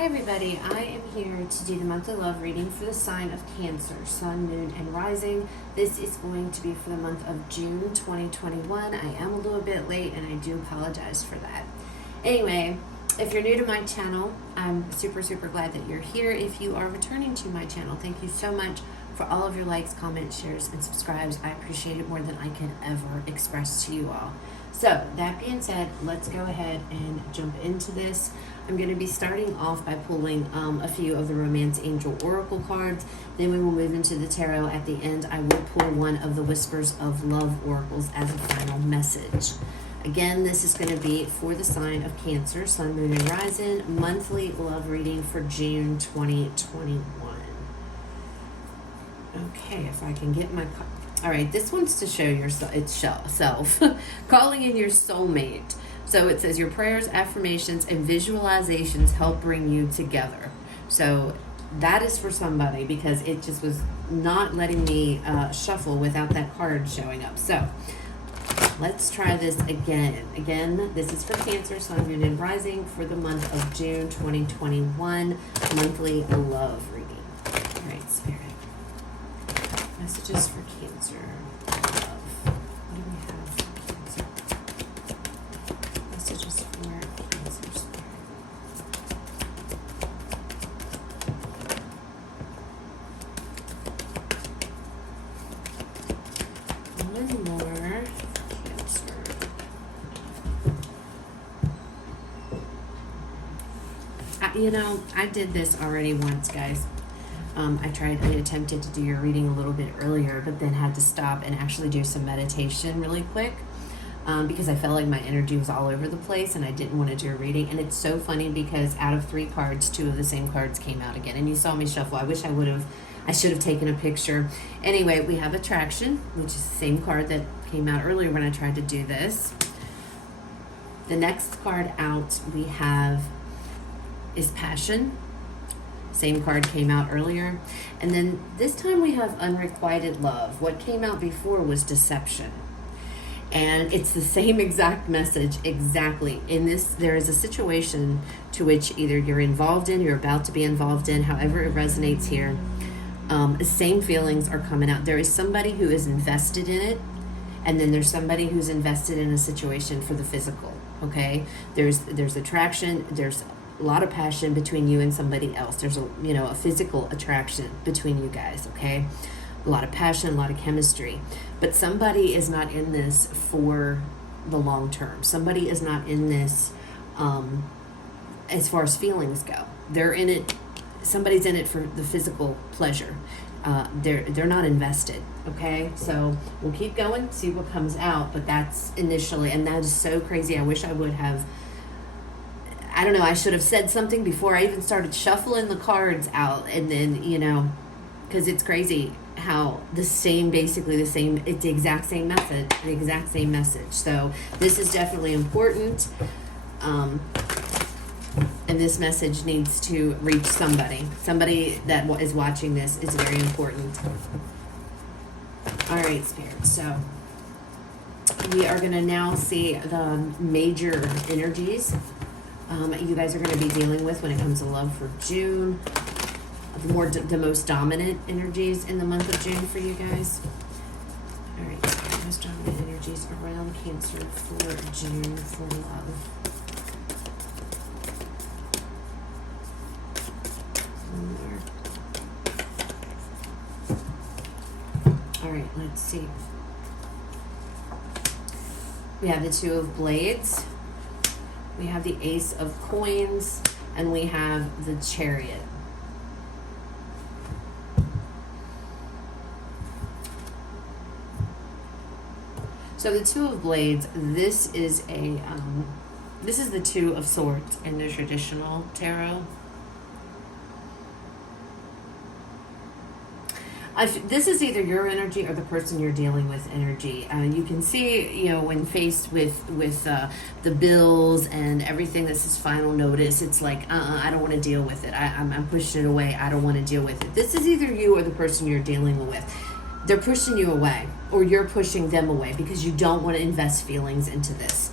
Hi everybody, I am here to do the monthly love reading for the sign of Cancer, Sun, Moon, and Rising. This is going to be for the month of June 2021. I am a little bit late and I do apologize for that. Anyway, if you're new to my channel, I'm super glad that you're here. If you are returning to my channel, thank you so much for all of your likes, comments, shares, and subscribes. I appreciate it more than I can ever express to you all. So that being said, let's go ahead and jump into this. I'm going to be starting off by pulling a few of the Romance Angel Oracle cards. Then we will move into the tarot. At the end, I will pull one of the Whispers of Love Oracles as a final message. Again, this is going to be for the sign of Cancer, Sun, Moon, and Rising, monthly love reading for June 2021. Okay, if I can get my... All right, this one's to show yourself. Calling in your soulmate. So it says your prayers, affirmations, and visualizations help bring you together. So that is for somebody because it just was not letting me shuffle without that card showing up. So let's try this again. Again, this is for Cancer, Sun, Moon, and Rising for the month of June 2021, monthly love reading. All right, Spirit. Messages for Cancer. Love. What do we have for Cancer? Messages for Cancer Spirit. One more Cancer. I did this already once, guys. I attempted to do your reading a little bit earlier, but then had to stop and actually do some meditation really quick because I felt like my energy was all over the place and I didn't want to do a reading. And it's so funny because out of 3 cards, 2 of the same cards came out again. And you saw me shuffle. I wish I should have taken a picture. Anyway, we have Attraction, which is the same card that came out earlier when I tried to do this. The next card out we have is Passion. Same card came out earlier. And then this time we have Unrequited Love. What came out before was Deception. And it's the same exact message exactly. In this, there is a situation to which either you're involved in, you're about to be involved in, however it resonates here. Same feelings are coming out. There is somebody who is invested in it, and then there's somebody who's invested in a situation for the physical, okay? There's attraction, there's a lot of passion between you and somebody else. There's a physical attraction between you guys, okay? A lot of passion, a lot of chemistry. But somebody is not in this for the long term. Somebody is not in this as far as feelings go. They're in it, somebody's in it for the physical pleasure. They're not invested, okay? So we'll keep going, see what comes out, but that's initially, and that is so crazy. I wish I would have, I don't know, I should have said something before I even started shuffling the cards out. And then, because it's crazy how it's the exact same message. So this is definitely important. And this message needs to reach somebody. Somebody that is watching this is very important. All right, Spirit. So we are going to now see the major energies you guys are going to be dealing with when it comes to love for June. The most dominant energies in the month of June for you guys. All right, the most dominant energies around Cancer for June for love. All right, let's see. We have the 2 of Blades. We have the Ace of Coins, and we have the Chariot. So the 2 of Blades, this is the 2 of Swords in the traditional tarot. This is either your energy or the person you're dealing with energy. You can see, when faced with the bills and everything, this is final notice. It's like, I don't want to deal with it. I'm pushing it away. I don't want to deal with it. This is either you or the person you're dealing with. They're pushing you away, or you're pushing them away because you don't want to invest feelings into this.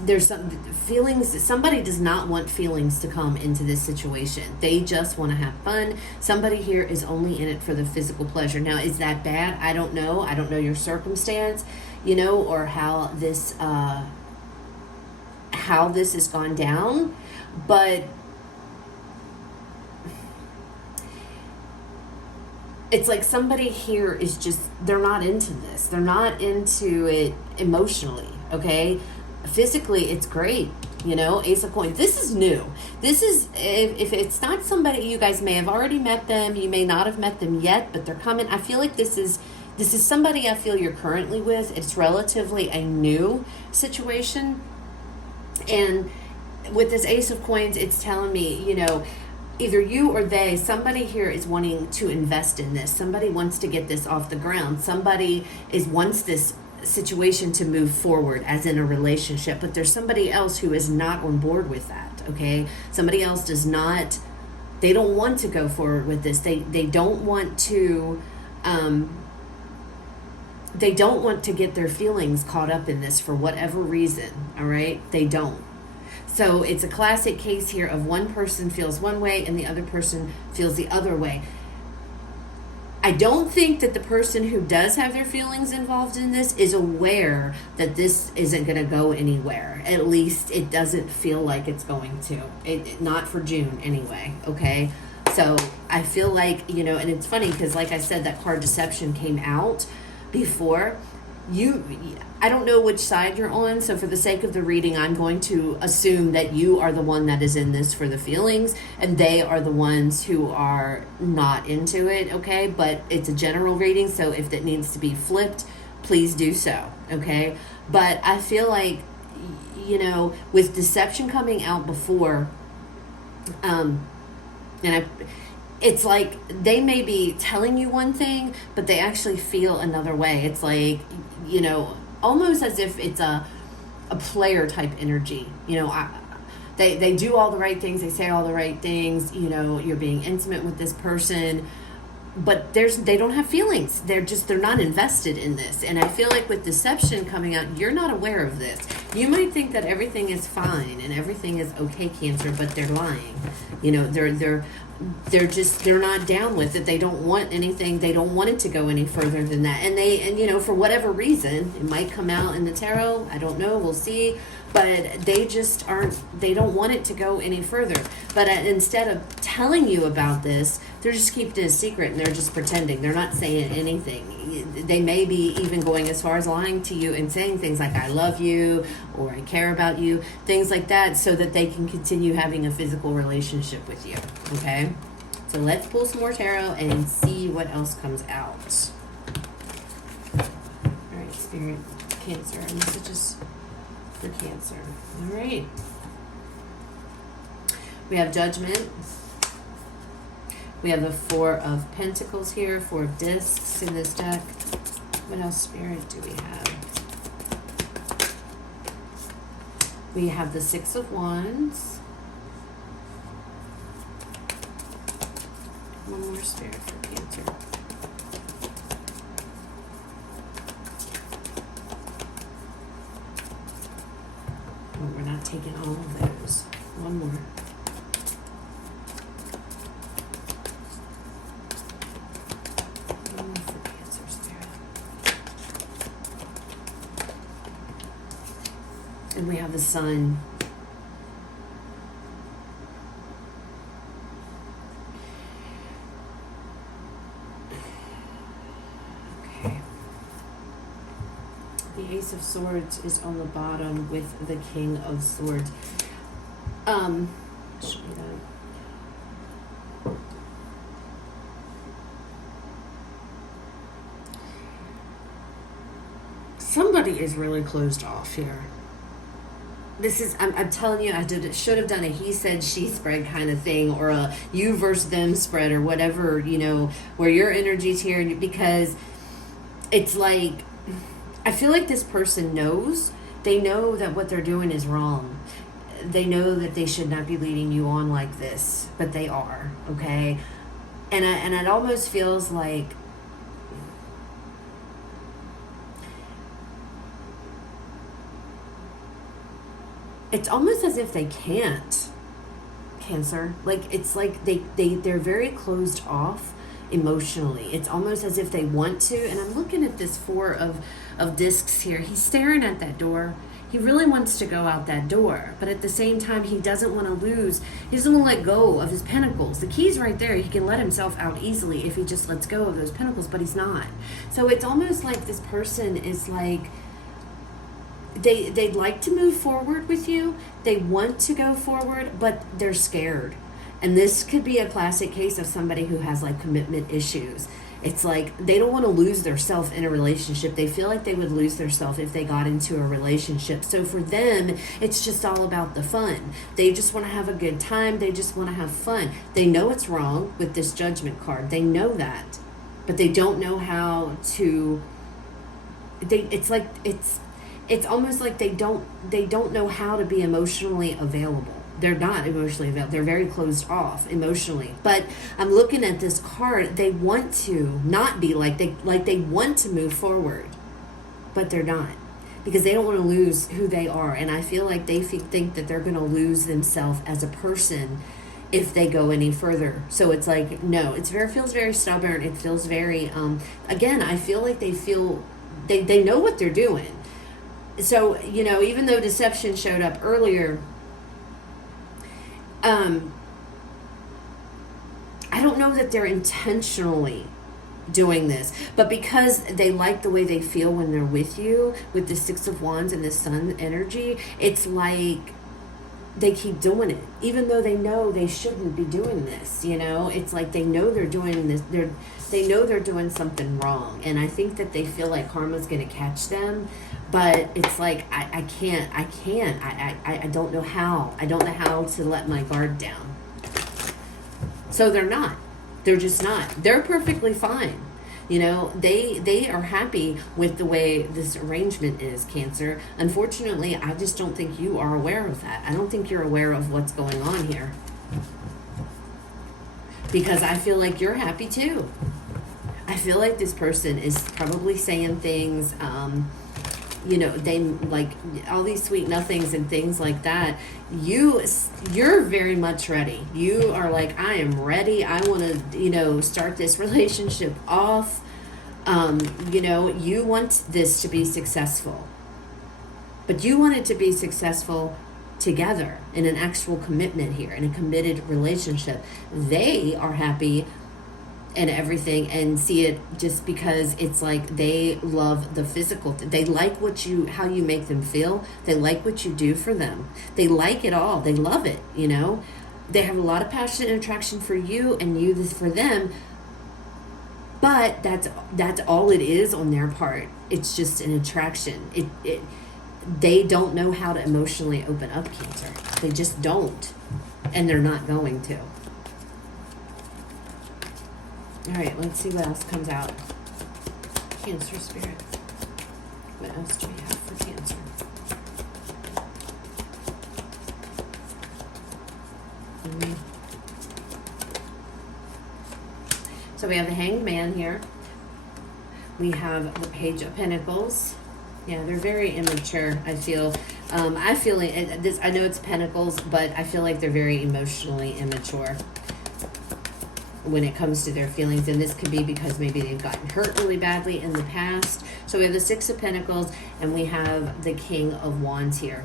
there's some feelings. Somebody does not want feelings to come into this situation. They just want to have fun. Somebody here is only in it for the physical pleasure. Now, is that bad? I don't know. I don't know your circumstance, or how this has gone down, but it's like somebody here is just, they're not into this. They're not into it emotionally, okay? Physically, it's great, Ace of Coins. This is new. This is, if it's not somebody, you guys may have already met them. You may not have met them yet, but they're coming. I feel like this is somebody I feel you're currently with. It's relatively a new situation. And with this Ace of Coins, it's telling me, either you or they, somebody here is wanting to invest in this. Somebody wants to get this off the ground. Somebody wants this situation to move forward, as in a relationship. But there's somebody else who is not on board with that, okay? Somebody else they don't want to go forward with this. They don't want to, they don't want to get their feelings caught up in this for whatever reason, all right? They don't. So it's a classic case here of one person feels one way and the other person feels the other way. I don't think that the person who does have their feelings involved in this is aware that this isn't going to go anywhere. At least it doesn't feel like it's going to. Not for June anyway, okay? So I feel like, and it's funny because like I said, that card Deception came out before. I don't know which side you're on, so for the sake of the reading, I'm going to assume that you are the one that is in this for the feelings, and they are the ones who are not into it, okay? But it's a general reading, so if that needs to be flipped, please do so, okay? But I feel like, with Deception coming out before, it's like they may be telling you one thing, but they actually feel another way. It's like, almost as if it's a player type energy. They do all the right things. They say all the right things. You're being intimate with this person, but they don't have feelings. They're not invested in this. And I feel like with Deception coming out, you're not aware of this. You might think that everything is fine and everything is okay, Cancer, but they're lying. They're not down with it. They don't want anything. They don't want it to go any further than that. And for whatever reason, it might come out in the tarot. I don't know. We'll see. But they don't want it to go any further. But instead of telling you about this, they're just keeping it a secret and they're just pretending. They're not saying anything. They may be even going as far as lying to you and saying things like, I love you, or I care about you, things like that, so that they can continue having a physical relationship with you, okay? So let's pull some more tarot and see what else comes out. All right, Spirit, Cancer, messages for Cancer. All right. We have Judgment. We have the Four of Pentacles here, Four of Discs in this deck. What else, Spirit, do we have? We have the Six of Wands. One more, Spirit, for Cancer. Oh, we're not taking all of those. One more. One more for Cancer, Spirit. And we have the Sun. The Ace of Swords is on the bottom with the King of Swords. Show me that. Somebody is really closed off here. This is, I'm telling you, should have done a he said, she spread kind of thing, or a you versus them spread, or whatever, where your energy's here, because it's like, I feel like this person knows. They know that what they're doing is wrong. They know that they should not be leading you on like this, but they are, okay? And it almost feels like it's almost as if they can't, Cancer. Like, it's like they're very closed off emotionally. It's almost as if they want to. And I'm looking at this four of discs here. He's staring at that door. He really wants to go out that door, but at the same time, he doesn't want to lose. He doesn't want to let go of his pentacles. The key's right there. He can let himself out easily if he just lets go of those pentacles, but he's not. So it's almost like this person is like, they'd like to move forward with you. They want to go forward, but they're scared. And this could be a classic case of somebody who has like commitment issues. It's like they don't want to lose their self in a relationship. They feel like they would lose their self if they got into a relationship. So for them, it's just all about the fun. They just want to have a good time. They just want to have fun. They know it's wrong with this Judgment card. They know that, but they don't know how to. It's almost like they don't know how to be emotionally available. They're not emotionally available. They're very closed off emotionally. But I'm looking at this card. They want to not be like they want to move forward, but they're not, because they don't want to lose who they are. And I feel like they think that they're going to lose themselves as a person if they go any further. So it's like, no, feels very stubborn. It feels very again, I feel like they know what they're doing. So, even though deception showed up earlier, I don't know that they're intentionally doing this, but because they like the way they feel when they're with you, with the Six of Wands and the Sun energy, it's like they keep doing it, even though they know they shouldn't be doing this. It's like they know they're doing this. They know they're doing something wrong, and I think that they feel like karma's going to catch them. But it's like I can't. I don't know how. I don't know how to let my guard down. So they're not. They're just not. They're perfectly fine. They are happy with the way this arrangement is, Cancer. Unfortunately, I just don't think you are aware of that. I don't think you're aware of what's going on here. Because I feel like you're happy too. I feel like this person is probably saying things, they like all these sweet nothings and things like that. You're very much ready. You are like, I am ready. I want to, start this relationship off. You want this to be successful, but you want it to be successful together in an actual commitment here, in a committed relationship. They are happy and everything, and see it just because it's like they love the physical. They like how you make them feel. They like what you do for them. They like it all. They love it. They have a lot of passion and attraction for you, and you for them. But that's all it is on their part. It's just an attraction. They don't know how to emotionally open up, Cancer. They just don't, and they're not going to. All right, let's see what else comes out. Cancer spirit. What else do we have for Cancer? So we have the Hanged Man here. We have the Page of Pentacles. Yeah, they're very immature, I feel. I feel this. I know it's Pentacles, but I feel like they're very emotionally immature when it comes to their feelings. And this could be because maybe they've gotten hurt really badly in the past. So we have the Six of Pentacles, and we have the King of Wands here.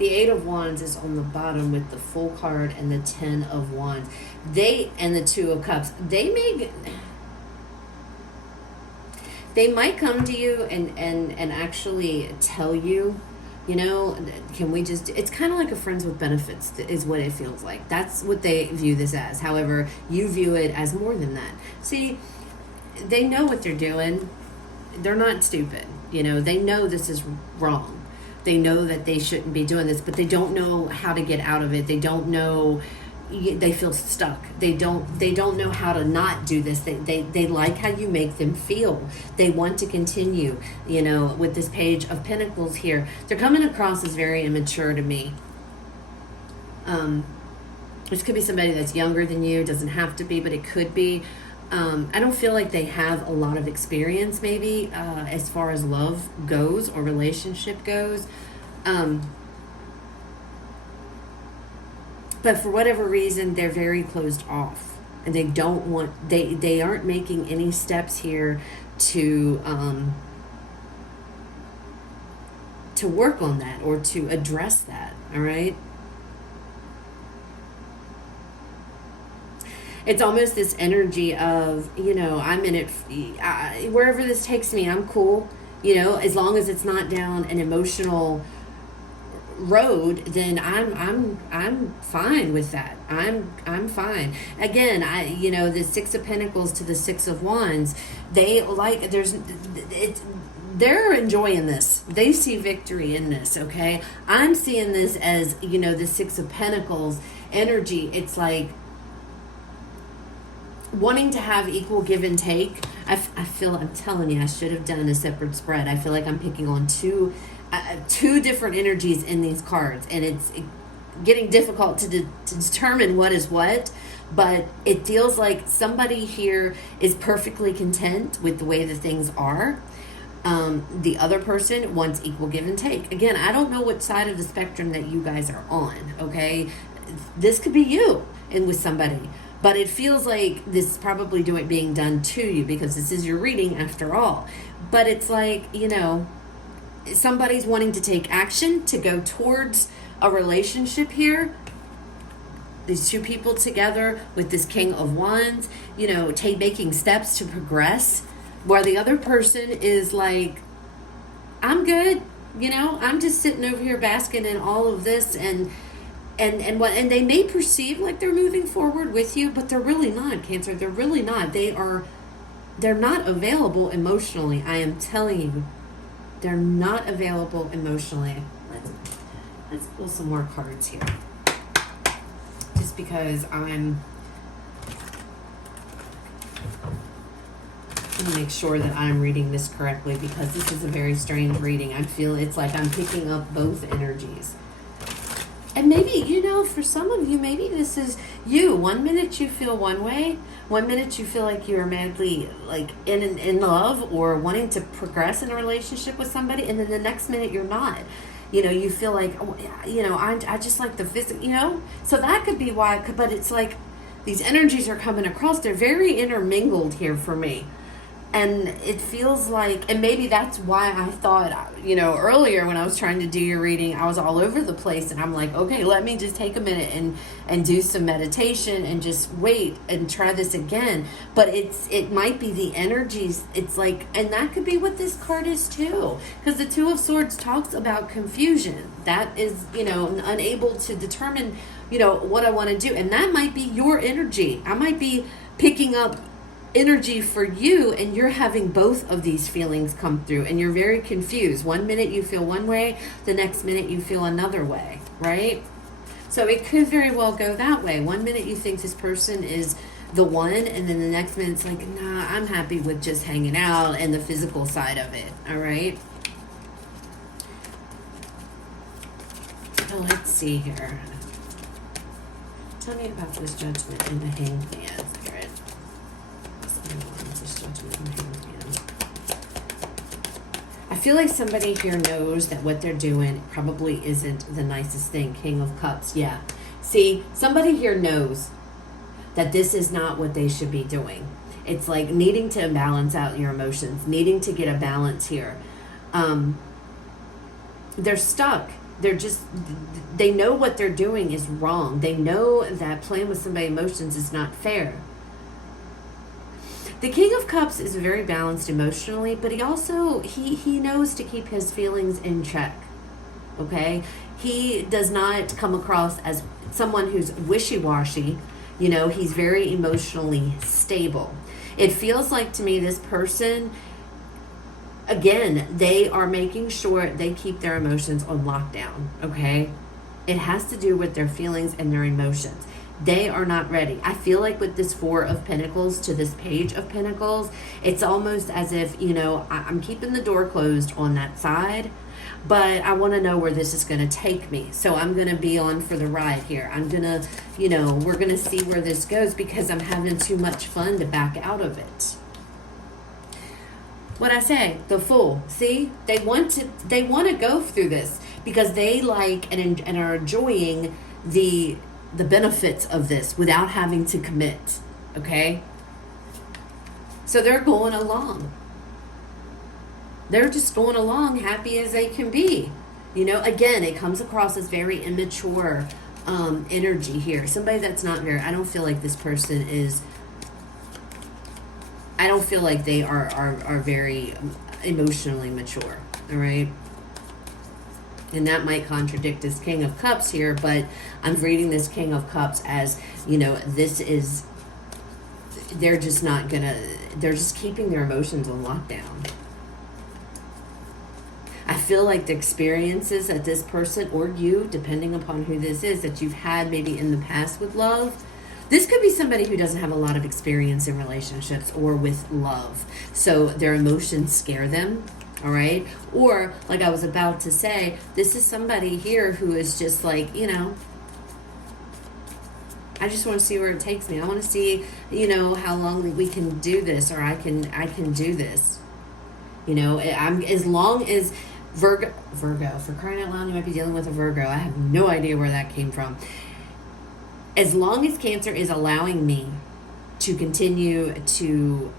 The Eight of Wands is on the bottom with the Full card and the Ten of Wands. And the Two of Cups. They might come to you and actually tell you, can we just, it's kind of like a friends with benefits is what it feels like. That's what they view this as. However, you view it as more than that. See, they know what they're doing. They're not stupid. They know this is wrong. They know that they shouldn't be doing this, but they don't know how to get out of it. They don't know. They feel stuck. They don't know how to not do this. They like how you make them feel. They want to continue, with this Page of Pentacles here. They're coming across as very immature to me. This could be somebody that's younger than you. Doesn't have to be, but it could be. I don't feel like they have a lot of experience, maybe, as far as love goes or relationship goes. Um, but for whatever reason, they're very closed off, and they don't want they aren't making any steps here to work on that or to address that. All right. It's almost this energy of, I'm in it, wherever this takes me, I'm cool. As long as it's not down an emotional road, then I'm fine with that. I'm fine. Again, the Six of Pentacles to the Six of Wands, they're enjoying this. They see victory in this, okay? I'm seeing this as, the Six of Pentacles energy. It's like wanting to have equal give and take. I'm telling you, I should have done a separate spread. I feel like I'm picking on two different energies in these cards, and it's getting difficult to determine what is what, but it feels like somebody here is perfectly content with the way the things are. The other person wants equal give and take. Again, I don't know what side of the spectrum that you guys are on, okay? This could be you and with somebody. But it feels like this is probably being done to you because this is your reading after all. But it's like, somebody's wanting to take action to go towards a relationship here. These two people together with this King of Wands, making steps to progress. While the other person is like, I'm good. I'm just sitting over here basking in all of this and they may perceive like they're moving forward with you, but they're really not, Cancer. They're really not. They're not available emotionally. I am telling you, they're not available emotionally. Let's pull some more cards here, just because I'm going to make sure that I'm reading this correctly, because this is a very strange reading. I feel it's like I'm picking up both energies. And maybe, for some of you, maybe this is you. 1 minute you feel one way. 1 minute you feel like you're madly in love or wanting to progress in a relationship with somebody. And then the next minute you're not. You feel like, I just like the physical, So that could be why. But it's like these energies are coming across. They're very intermingled here for me. And it feels like, and maybe that's why I thought, earlier when I was trying to do your reading, I was all over the place, and I'm like, okay, let me just take a minute and do some meditation and just wait and try this again. But it might be the energies. It's like, and that could be what this card is too, because the Two of Swords talks about confusion. That is, unable to determine, what I want to do. And that might be your energy. I might be picking up energy for you, and you're having both of these feelings come through, and you're very confused. 1 minute you feel one way, the next minute you feel another way, right? So it could very well go that way. 1 minute you think this person is the one, and then the next minute it's like, nah, I'm happy with just hanging out and the physical side of it. All right, so let's see here. Tell me about this Judgment in the Hanged Man, Spirit. I feel like somebody here knows that what they're doing probably isn't the nicest thing. King of Cups, yeah. See, somebody here knows that this is not what they should be doing. It's like needing to balance out your emotions, needing to get a balance here. They're stuck. They know what they're doing is wrong. They know that playing with somebody's emotions is not fair. The King of Cups is very balanced emotionally, but he also, he knows to keep his feelings in check, okay? He does not come across as someone who's wishy-washy. He's very emotionally stable. It feels like to me this person, again, they are making sure they keep their emotions on lockdown, okay? It has to do with their feelings and their emotions. They are not ready. I feel like with this Four of Pentacles to this Page of Pentacles, it's almost as if, I'm keeping the door closed on that side. but I want to know where this is going to take me. So I'm going to be on for the ride here. I'm going to, we're going to see where this goes because I'm having too much fun to back out of it. What I say, the Fool. See, they want to go through this because they like and are enjoying the benefits of this without having to commit. Okay? So they're going along. They're just going along happy as they can be. Again, it comes across as very immature energy here. Somebody that's not very, I don't feel like this person is, I don't feel like they are very emotionally mature. All right. And that might contradict this King of Cups here, but I'm reading this King of Cups as, this is, they're just not gonna, they're just keeping their emotions on lockdown. I feel like the experiences that this person or you, depending upon who this is, that you've had maybe in the past with love, this could be somebody who doesn't have a lot of experience in relationships or with love. So their emotions scare them, all right? Or, like I was about to say, this is somebody here who is just like, I just want to see where it takes me. I want to see, how long we can do this, or I can do this. I'm, as long as Virgo, for crying out loud, you might be dealing with a Virgo. I have no idea where that came from. As long as Cancer is allowing me to continue to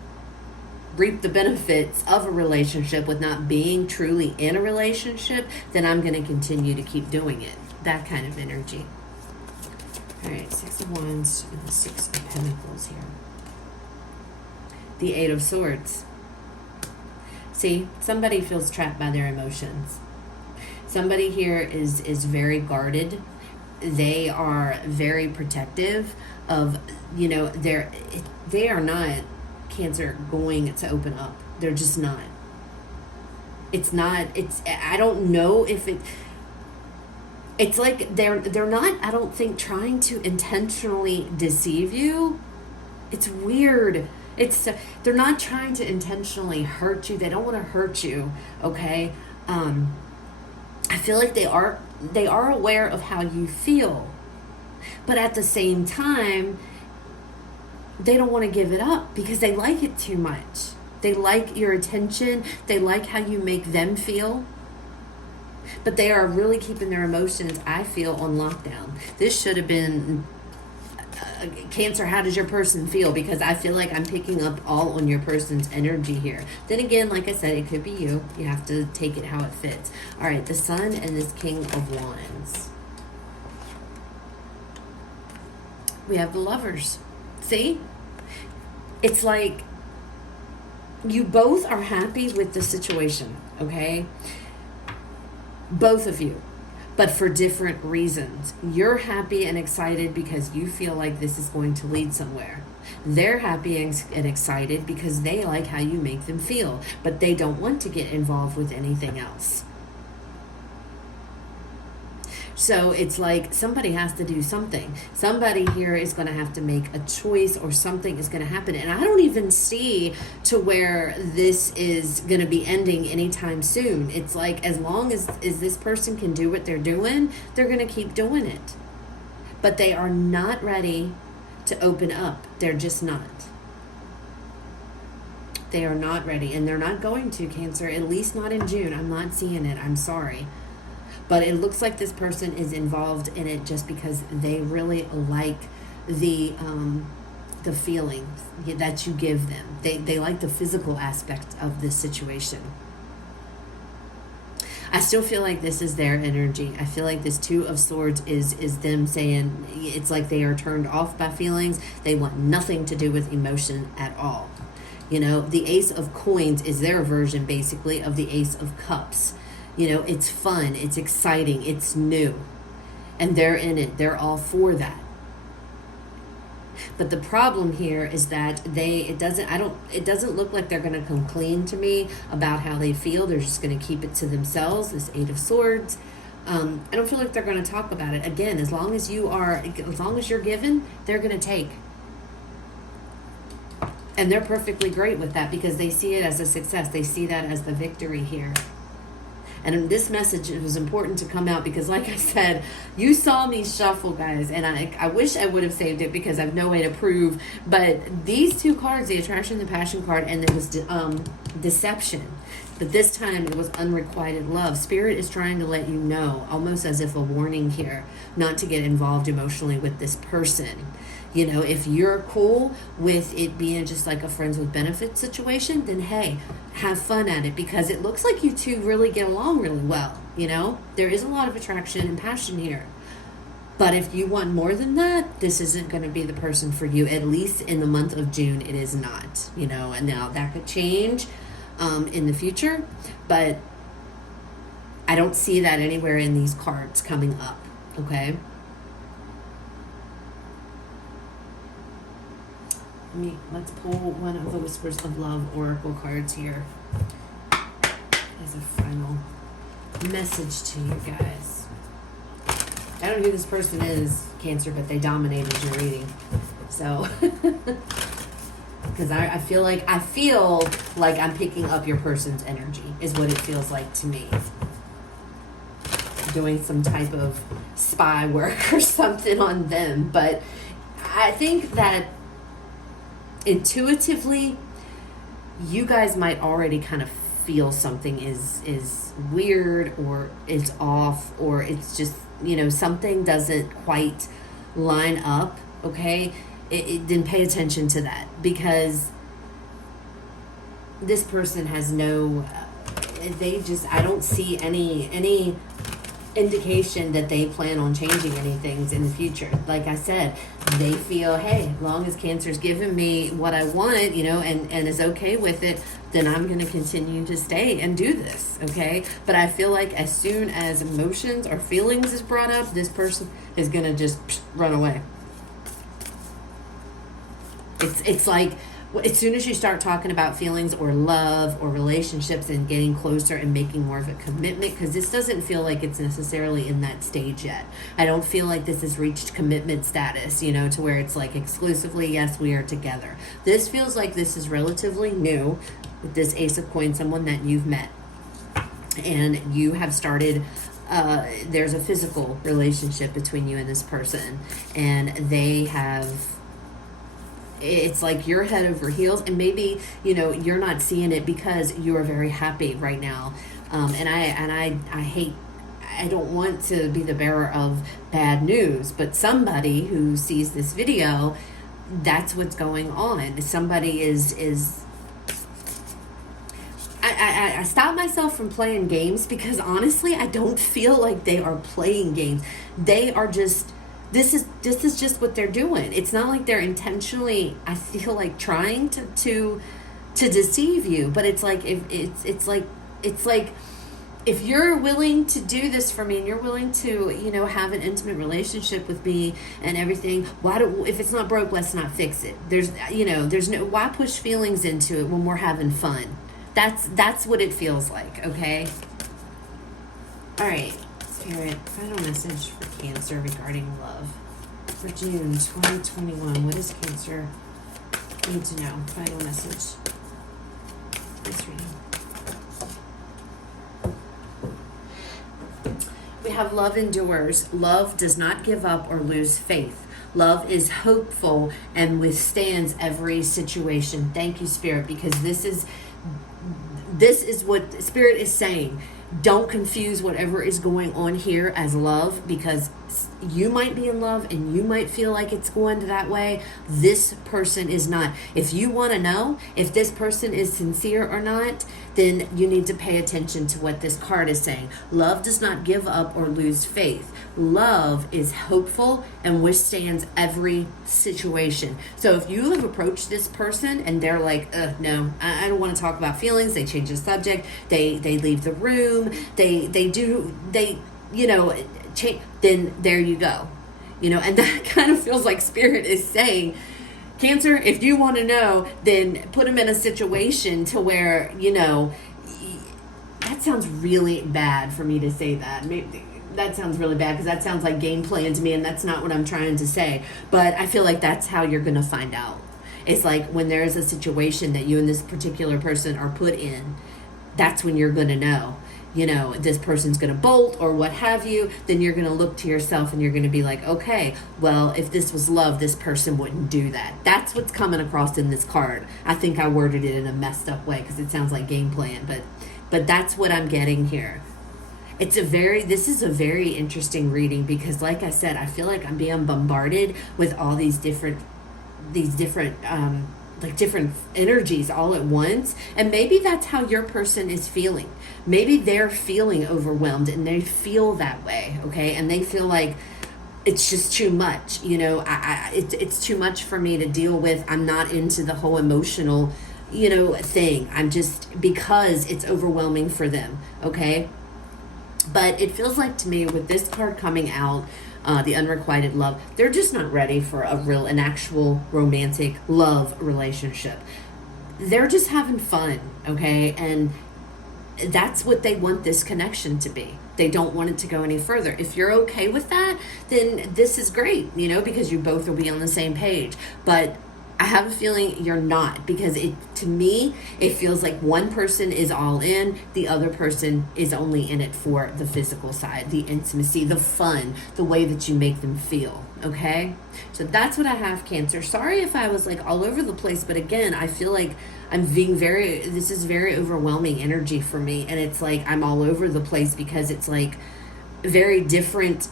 reap the benefits of a relationship with not being truly in a relationship, then I'm going to continue to keep doing it. That kind of energy. All right, 6 of Wands and the 6 of Pentacles here. The 8 of Swords. See, somebody feels trapped by their emotions. Somebody here is very guarded. They are very protective of, they are not, Cancer, going to open up. They're just not. I don't know if it's like they're not, I don't think, trying to intentionally deceive you. It's weird. They're not trying to intentionally hurt you. They don't want to hurt you, okay? I feel like they are aware of how you feel. But at the same time, they don't want to give it up because they like it too much. They like your attention. They like how you make them feel. But they are really keeping their emotions, I feel, on lockdown. This should have been Cancer, how does your person feel? Because I feel like I'm picking up all on your person's energy here. Then again, like I said, it could be you. You have to take it how it fits. All right, the Sun and this King of Wands. We have the Lovers. See? It's like you both are happy with the situation, okay? Both of you. But for different reasons. You're happy and excited because you feel like this is going to lead somewhere. They're happy and excited because they like how you make them feel, but they don't want to get involved with anything else. So it's like somebody has to do something. Somebody here is going to have to make a choice, or something is going to happen. And I don't even see to where this is going to be ending anytime soon. It's like as long as this person can do what they're doing, they're going to keep doing it. But they are not ready to open up. They're just not. They are not ready. And they're not going to, Cancer, at least not in June. I'm not seeing it. I'm sorry. But it looks like this person is involved in it just because they really like the feeling that you give them. They like the physical aspect of this situation. I still feel like this is their energy. I feel like this Two of Swords is them saying it's like they are turned off by feelings. They want nothing to do with emotion at all. The Ace of Coins is their version, basically, of the Ace of Cups. It's fun, it's exciting, it's new. And they're in it. They're all for that. But the problem here is that it doesn't look like they're going to come clean to me about how they feel. They're just going to keep it to themselves, this Eight of Swords. I don't feel like they're going to talk about it. Again, as long as you're given, they're going to take. And they're perfectly great with that because they see it as a success. They see that as the victory here. And this message, it was important to come out because, like I said, you saw me shuffle, guys, and I wish I would have saved it because I have no way to prove. But these two cards, the attraction, the passion card, and it was deception. But this time it was unrequited love. Spirit is trying to let you know, almost as if a warning here, not to get involved emotionally with this person. You know, if you're cool with it being just like a friends with benefits situation, then hey, have fun at it, because it looks like you two really get along really well. You know, there is a lot of attraction and passion here. But if you want more than that, this isn't going to be the person for you. At least in the month of June, it is not. You know, and now that could change in the future. But I don't see that anywhere in these cards coming up. Okay. Let's pull one of the Whispers of Love Oracle cards here as a final message to you guys. I don't know who this person is, Cancer, but they dominated your reading. So, because I feel like I'm picking up your person's energy, is what it feels like to me. Doing some type of spy work or something on them. But I think that intuitively, you guys might already kind of feel something is weird, or is off, or it's just, you know, something doesn't quite line up. Okay, then pay attention to that, because this person has no I don't see any indication that they plan on changing anything in the future. Like I said, they feel, hey, as long as Cancer's giving me what I want, you know, and is okay with it, then I'm going to continue to stay and do this, okay? But I feel like as soon as emotions or feelings is brought up, this person is going to just run away. It's like, as soon as you start talking about feelings or love or relationships and getting closer and making more of a commitment, because this doesn't feel like it's necessarily in that stage yet. I don't feel like this has reached commitment status, you know, to where it's like exclusively, yes, we are together. This feels like this is relatively new with this Ace of Coins, someone that you've met. And you have started, there's a physical relationship between you and this person. And they have... It's like you're head over heels, and maybe, you know, you're not seeing it because you're very happy right now. And I hate, I don't want to be the bearer of bad news, but somebody who sees this video, that's what's going on. Somebody is I stop myself from playing games, because honestly, I don't feel like they are playing games. They are just... This is just what they're doing. It's not like they're intentionally, I feel like, trying to deceive you. But it's like, it's like if you're willing to do this for me, and you're willing to, you know, have an intimate relationship with me and everything, if it's not broke, let's not fix it. There's no, why push feelings into it when we're having fun? That's what it feels like. Okay. All right. Spirit, final message for Cancer regarding love for June 2021. What does Cancer need to know? Final message. This reading. We have love endures. Love does not give up or lose faith. Love is hopeful and withstands every situation. Thank you, Spirit, because this is what Spirit is saying. Don't confuse whatever is going on here as love, because you might be in love and you might feel like it's going that way. This person is not. If you want to know if this person is sincere or not, then you need to pay attention to what this card is saying. Love does not give up or lose faith. Love is hopeful and withstands every situation. So if you have approached this person and they're like, no, I don't want to talk about feelings, they change the subject, they leave the room, then there you go. You know, and that kind of feels like Spirit is saying, Cancer, if you want to know, then put them in a situation to where, you know, that sounds really bad for me to say that. Maybe that sounds really bad, because that sounds like game plan to me, and that's not what I'm trying to say. But I feel like that's how you're going to find out. It's like when there is a situation that you and this particular person are put in, that's when you're going to know. you know, this person's going to bolt or what have you, then you're going to look to yourself and you're going to be like, okay, well, if this was love, this person wouldn't do that. That's what's coming across in this card. I think I worded it in a messed up way because it sounds like game plan, but that's what I'm getting here. This is a very interesting reading because, like I said, I feel like I'm being bombarded with all these different like different energies all at once. And maybe that's how your person is feeling. Maybe they're feeling overwhelmed and they feel that way, okay? And they feel like it's just too much, you know, it's too much for me to deal with. I'm not into the whole emotional, you know, thing. I'm just, because it's overwhelming for them, okay? But it feels like to me with this card coming out, the unrequited love, they're just not ready for an actual romantic love relationship. They're just having fun, okay? And that's what they want this connection to be. They don't want it to go any further. If you're okay with that, then this is great, you know, because you both will be on the same page. But I have a feeling you're not, because to me, it feels like one person is all in, the other person is only in it for the physical side, the intimacy, the fun, the way that you make them feel, okay? So that's what I have, Cancer. Sorry if I was like all over the place, but again, I feel like this is very overwhelming energy for me, and it's like I'm all over the place because it's like very different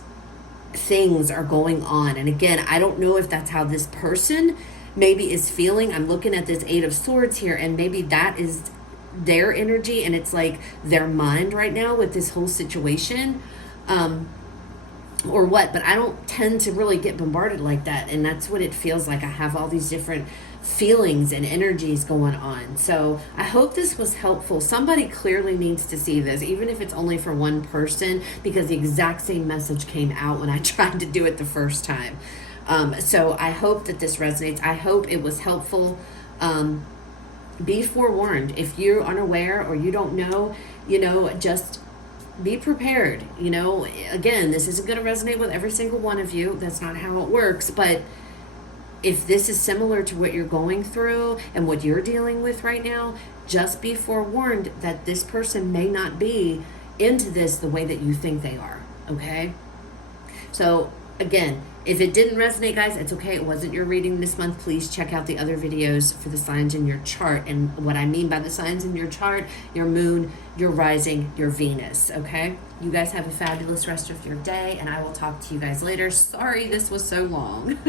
things are going on. And again, I don't know if that's how this person maybe is feeling. I'm looking at this Eight of Swords here, and maybe that is their energy, and it's like their mind right now with this whole situation, or what. But I don't tend to really get bombarded like that, and that's what it feels like. I have all these different feelings and energies going on. So I hope this was helpful. Somebody clearly needs to see this, even if it's only for one person, because the exact same message came out when I tried to do it the first time. So I hope that this resonates. I hope it was helpful. Be forewarned. If you're unaware or you don't know, you know, just be prepared. You know, again, this isn't going to resonate with every single one of you. That's not how it works. But if this is similar to what you're going through and what you're dealing with right now, just be forewarned that this person may not be into this the way that you think they are. Okay? So again, if it didn't resonate, guys, it's okay. It wasn't your reading this month. Please check out the other videos for the signs in your chart. And what I mean by the signs in your chart, your moon, your rising, your Venus, okay? You guys have a fabulous rest of your day, and I will talk to you guys later. Sorry this was so long.